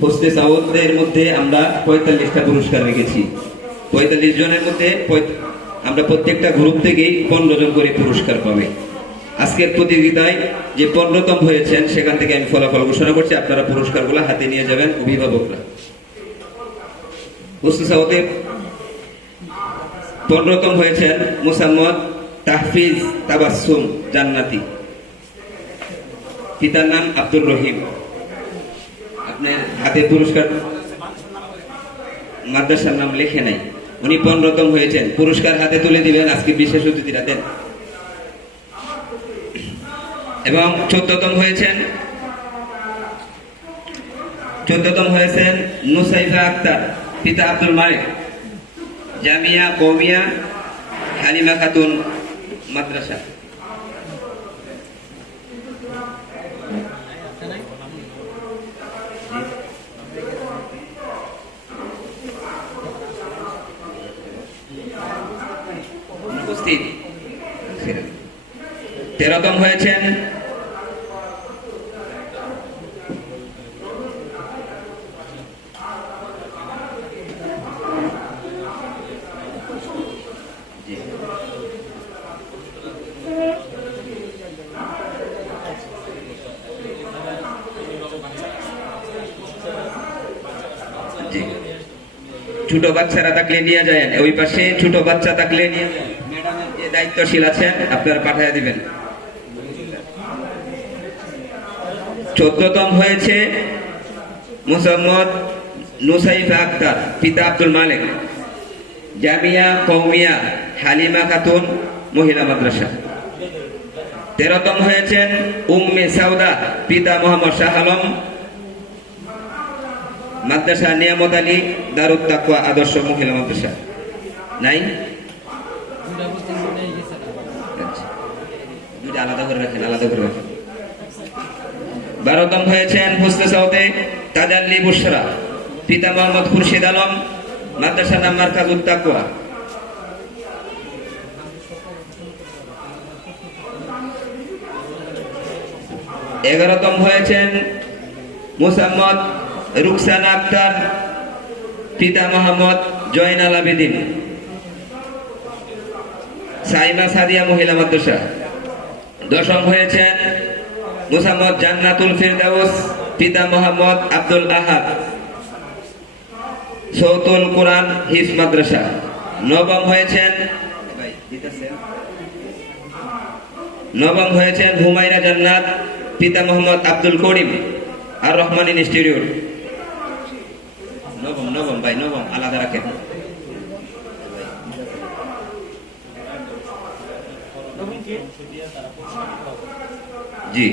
হোস্টে সাউথদের মধ্যে আমরা পঁয়তাল্লিশটা পুরস্কার রেখেছি। পঁয়তাল্লিশ জনের মধ্যে আমরা প্রত্যেকটা গ্রুপ থেকেই পনেরো জন করে পুরস্কার পাবে। আজকের প্রতিযোগিতায় যে পনেরোতম হয়েছেন, সেখান থেকে আমি ফলাফল ঘোষণা করছি। আপনারা পুরস্কারগুলো হাতে নিয়ে যাবেন অভিভাবকরা। পনেরোতম হয়েছেন মুসাম্মদ তাহফিজ তাবাসসুম জান্নাতি। পিতার নাম আব্দুর রহিম। আপনার হাতে পুরস্কার মাদ্রাসার নাম লেখে নাই। উনি পনেরোতম হয়েছেন। পুরস্কার হাতে তুলে দিবেন, আজকে বিশেষ অতিথিরা দেন। এবং চোদ্দতম হয়েছেন চোদ্দতম হয়েছেন নুসাইফা আক্তার, পিতা আব্দুল মালিক জামিয়া কৌমিয়া হালিমা খাতুন মাদ্রাসা। উপস্থিত। তেরোতম হয়েছেন ছোট বাচ্চারা থাকলে নিয়ে যায় ওই পাশে ছোট বাচ্চা থাকলে নিয়ে যান। দায়িত্বশীল আছেন আপনারা পাঠিয়ে দিবেন। চোদ্দতম হয়েছে মুসাম্মদ নুসাইফা আক্তার পিতা আব্দুল মালিক। জামিয়া কৌমিয়া হালিমা খাতুন, মহিলা মাদ্রাসা। তেরোতম হয়েছেন উম্মে সাউদা, পিতা মোহাম্মদ শাহ আলম। মাদ্রাসা নিয়ামত আলী, দারুদ তাকুয়া আদর্শ মহিলা মাদ্রাসা। নাই। দুইটা হয়েছেন হুসনে সাউতে তাজাল্লি বুসরা পিতা মোহাম্মদ খুরশিদ আলম, মাদ্রাসা নাম মার্কাজ উত্তাকুয়া এগারোতম হয়েছেন মুসাম্মদ রুকসানা আক্তার, পিতা মোহাম্মদ জয়নাল আবেদিন। সাইমা সাদিয়া মহিলা মাদ্রাসা। দশম হয়েছেন মুসাম্মদ জান্নাতুল ফিরদাউস, পিতা মোহাম্মদ আব্দুল আহাদ। সৌতুল কোরআন হিস মাদ্রাসা। নবম হয়েছেন নবম হয়েছেন হুমায়রা জান্নাত, পিতা মোহাম্মদ আব্দুল করিম, আর রহমান ইনস্টিটিউট নবম নবম, ভাই, নবম, আলাদা রাখেন। জি।